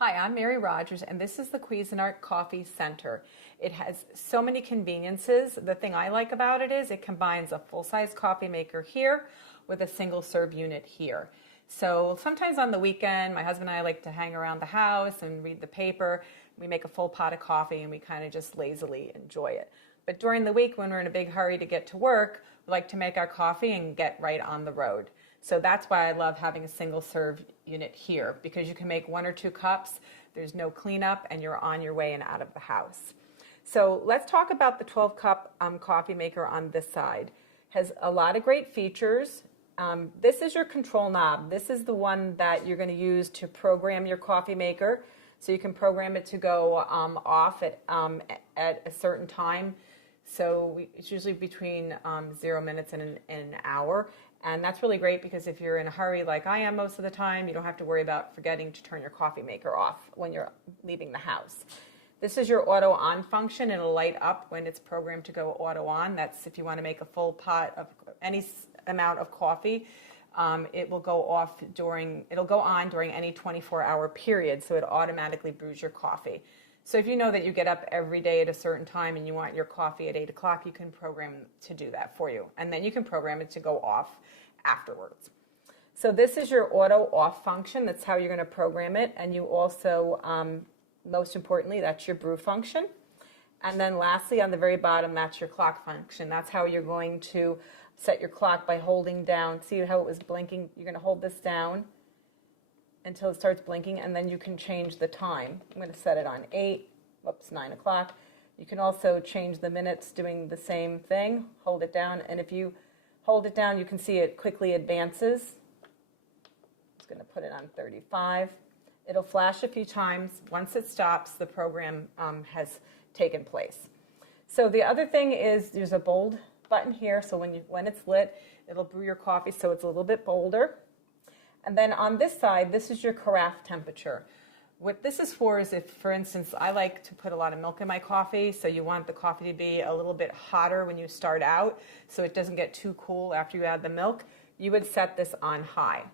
Hi, I'm Mary Rogers, and this is the Cuisinart Coffee Center. It has so many conveniences. The thing I like about it is it combines a full-size coffee maker here with a single-serve unit here. So sometimes on the weekend, my husband and I like to hang around the house and read the paper. We make a full pot of coffee and we kind of just lazily enjoy it. But during the week, when we're in a big hurry to get to work, we like to make our coffee and get right on the road. So that's why I love having a single serve unit here, because you can make 1 or 2 cups, there's no cleanup, and you're on your way and out of the house. So let's talk about the 12-cup coffee maker on this side. Has a lot of great features. This is your control knob. This is the one that you're going to use to program your coffee maker. So you can program it to go off at a certain time. So it's usually between 0 minutes and an hour. And that's really great because if you're in a hurry like I am most of the time, you don't have to worry about forgetting to turn your coffee maker off when you're leaving the house. This is your auto on function. It'll light up when it's programmed to go auto on. That's if you want to make a full pot of any amount of coffee. It will go on during any 24-hour period, so it automatically brews your coffee. So if you know that you get up every day at a certain time and you want your coffee at 8 o'clock, you can program to do that for you. And then you can program it to go off afterwards. So this is your auto off function. That's how you're going to program it. And you also, most importantly, that's your brew function. And then lastly, on the very bottom, that's your clock function. That's how you're going to set your clock by holding down. See how it was blinking? You're going to hold this down until it starts blinking, and then you can change the time. I'm going to set it on 9 o'clock. You can also change the minutes doing the same thing. Hold it down, and if you hold it down, you can see it quickly advances. I'm just going to put it on 35. It'll flash a few times. Once it stops, the program has taken place. So the other thing is there's a bold button here, so when it's lit, it'll brew your coffee so it's a little bit bolder. And then on this side, this is your carafe temperature. What this is for is if, for instance, I like to put a lot of milk in my coffee, so you want the coffee to be a little bit hotter when you start out so it doesn't get too cool after you add the milk, you would set this on high.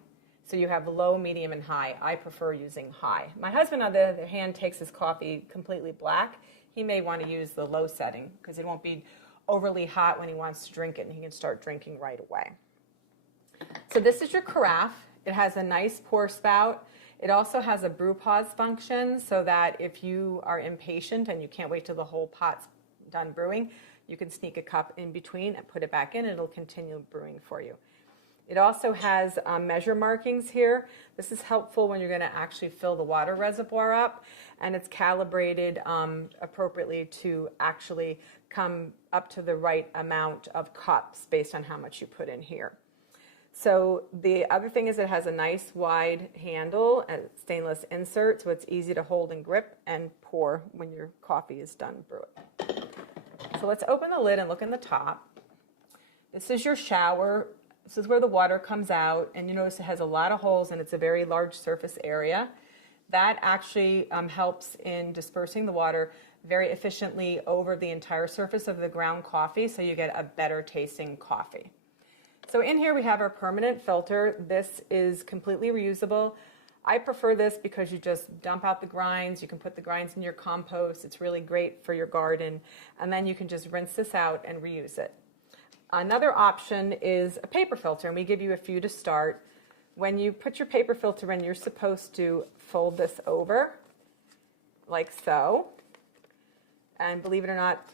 So you have low, medium, and high. I prefer using high. My husband, on the other hand, takes his coffee completely black. He may want to use the low setting because it won't be overly hot when he wants to drink it, and he can start drinking right away. So this is your carafe. It has a nice pour spout. It also has a brew pause function so that if you are impatient and you can't wait till the whole pot's done brewing, you can sneak a cup in between and put it back in and it'll continue brewing for you. It also has measure markings here. This is helpful when you're going to actually fill the water reservoir up, and it's calibrated appropriately to actually come up to the right amount of cups based on how much you put in here. So the other thing is it has a nice wide handle and stainless insert, so it's easy to hold and grip and pour when your coffee is done brewing. So let's open the lid and look in the top. This is your shower. This is where the water comes out, and you notice it has a lot of holes and it's a very large surface area. That actually helps in dispersing the water very efficiently over the entire surface of the ground coffee, so you get a better tasting coffee. So in here we have our permanent filter. This is completely reusable. I prefer this because you just dump out the grinds. You can put the grinds in your compost. It's really great for your garden. And then you can just rinse this out and reuse it. Another option is a paper filter, and we give you a few to start. When you put your paper filter in, you're supposed to fold this over like so. And believe it or not,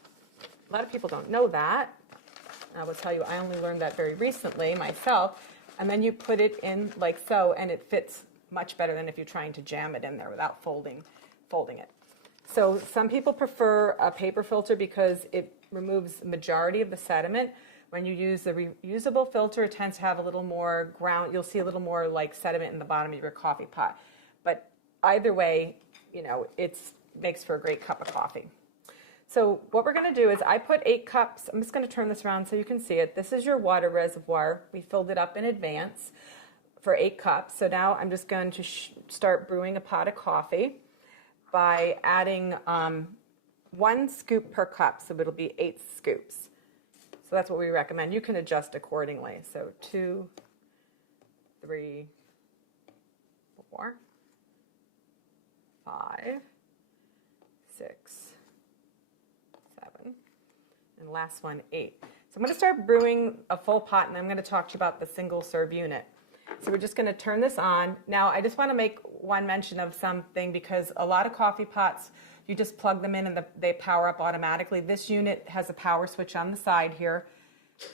a lot of people don't know that. I will tell you, I only learned that very recently myself. And then you put it in like so, and it fits much better than if you're trying to jam it in there without folding it. So some people prefer a paper filter because it removes the majority of the sediment. When you use the reusable filter, it tends to have a little more ground. You'll see a little more like sediment in the bottom of your coffee pot. But either way, you know, it makes for a great cup of coffee. So what we're going to do is I put 8 cups. I'm just going to turn this around so you can see it. This is your water reservoir. We filled it up in advance for 8 cups. So now I'm just going to start brewing a pot of coffee by adding 1 scoop per cup. So it'll be 8 scoops. So that's what we recommend. You can adjust accordingly. So 2, 3, 4, 5, 6, 7, and last one, 8. So I'm going to start brewing a full pot, and I'm going to talk to you about the single serve unit. So we're just going to turn this on. Now, I just want to make one mention of something, because a lot of coffee pots, you just plug them in and they power up automatically. This unit has a power switch on the side here.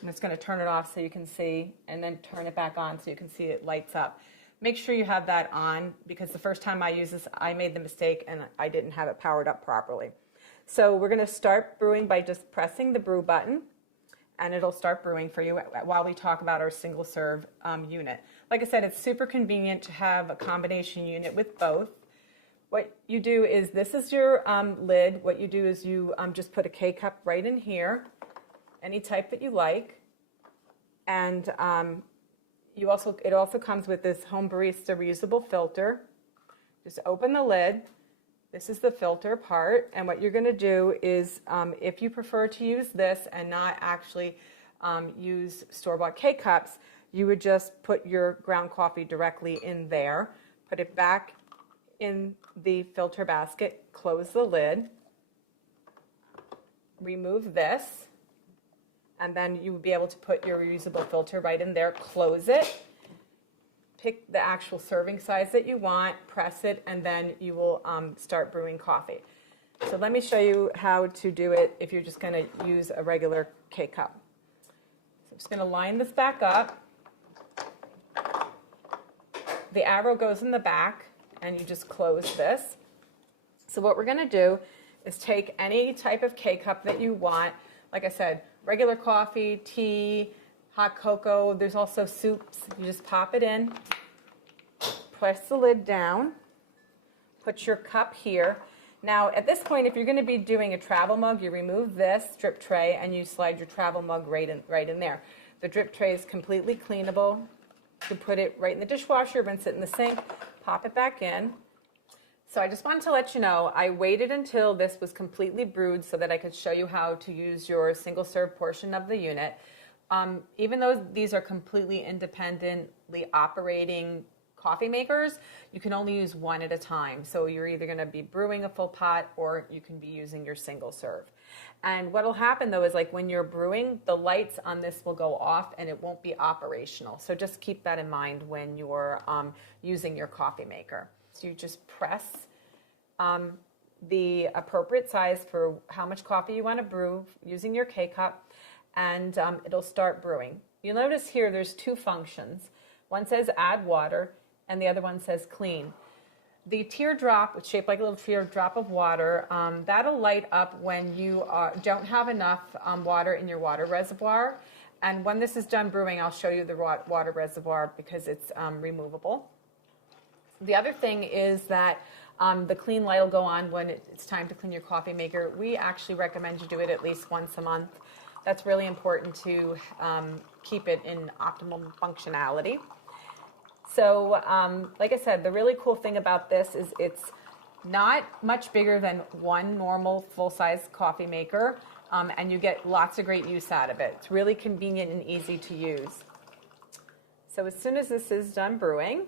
I'm just going to turn it off so you can see, and then turn it back on so you can see it lights up. Make sure you have that on, because the first time I used this, I made the mistake and I didn't have it powered up properly. So we're going to start brewing by just pressing the brew button, and it'll start brewing for you while we talk about our single serve unit. Like I said, it's super convenient to have a combination unit with both. What you do is, this is your lid. What you do is you just put a K-cup right in here, any type that you like, and it also comes with this Home Barista reusable filter. Just open the lid. This is the filter part, and what you're going to do is, if you prefer to use this and not actually use store-bought K-cups, you would just put your ground coffee directly in there, put it back in the filter basket, close the lid, remove this, and then you would be able to put your reusable filter right in there, close it, pick the actual serving size that you want, press it, and then you will start brewing coffee. So let me show you how to do it if you're just going to use a regular K-cup. So I'm just going to line this back up. The arrow goes in the back, and you just close this. So what we're going to do is take any type of K-cup that you want. Like I said, regular coffee, tea, hot cocoa. There's also soups. You just pop it in, press the lid down, put your cup here. Now, at this point, if you're going to be doing a travel mug, you remove this drip tray and you slide your travel mug right in there. The drip tray is completely cleanable. You can put it right in the dishwasher, rinse it in the sink, pop it back in. So I just wanted to let you know, I waited until this was completely brewed so that I could show you how to use your single serve portion of the unit. Even though these are completely independently operating coffee makers, you can only use one at a time. So you're either going to be brewing a full pot, or you can be using your single serve. And what will happen though is, like, when you're brewing, the lights on this will go off and it won't be operational. So just keep that in mind when you're using your coffee maker. So you just press the appropriate size for how much coffee you want to brew using your K-cup, and it'll start brewing. You'll notice here there's two functions. One says add water, and the other one says clean. The teardrop, it's shaped like a little teardrop of water, that'll light up when you don't have enough water in your water reservoir. And when this is done brewing, I'll show you the water reservoir, because it's removable. The other thing is that the clean light will go on when it's time to clean your coffee maker. We actually recommend you do it at least once a month. That's really important to keep it in optimal functionality. So like I said, the really cool thing about this is it's not much bigger than one normal full-size coffee maker, and you get lots of great use out of it. It's really convenient and easy to use. So as soon as this is done brewing,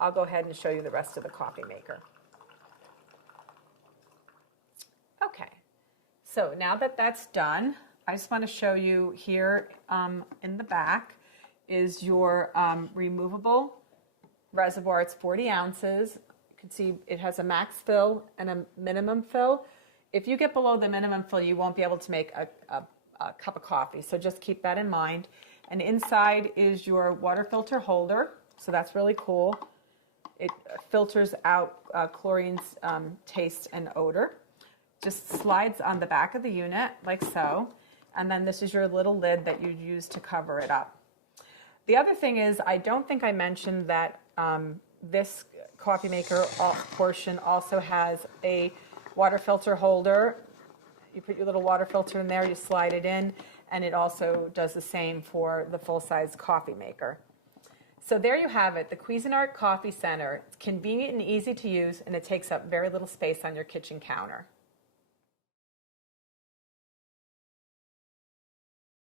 I'll go ahead and show you the rest of the coffee maker. Okay, so now that that's done, I just want to show you here in the back is your removable reservoir. It's 40 ounces. You can see it has a max fill and a minimum fill. If you get below the minimum fill, you won't be able to make a cup of coffee, so just keep that in mind. And inside is your water filter holder. So that's really cool. It filters out chlorine's taste and odor. Just slides on the back of the unit like so. And then this is your little lid that you use to cover it up. The other thing is, I don't think I mentioned that this coffee maker portion also has a water filter holder. You put your little water filter in there, you slide it in, and it also does the same for the full-size coffee maker. So there you have it, the Cuisinart Coffee Center. It's convenient and easy to use, and it takes up very little space on your kitchen counter.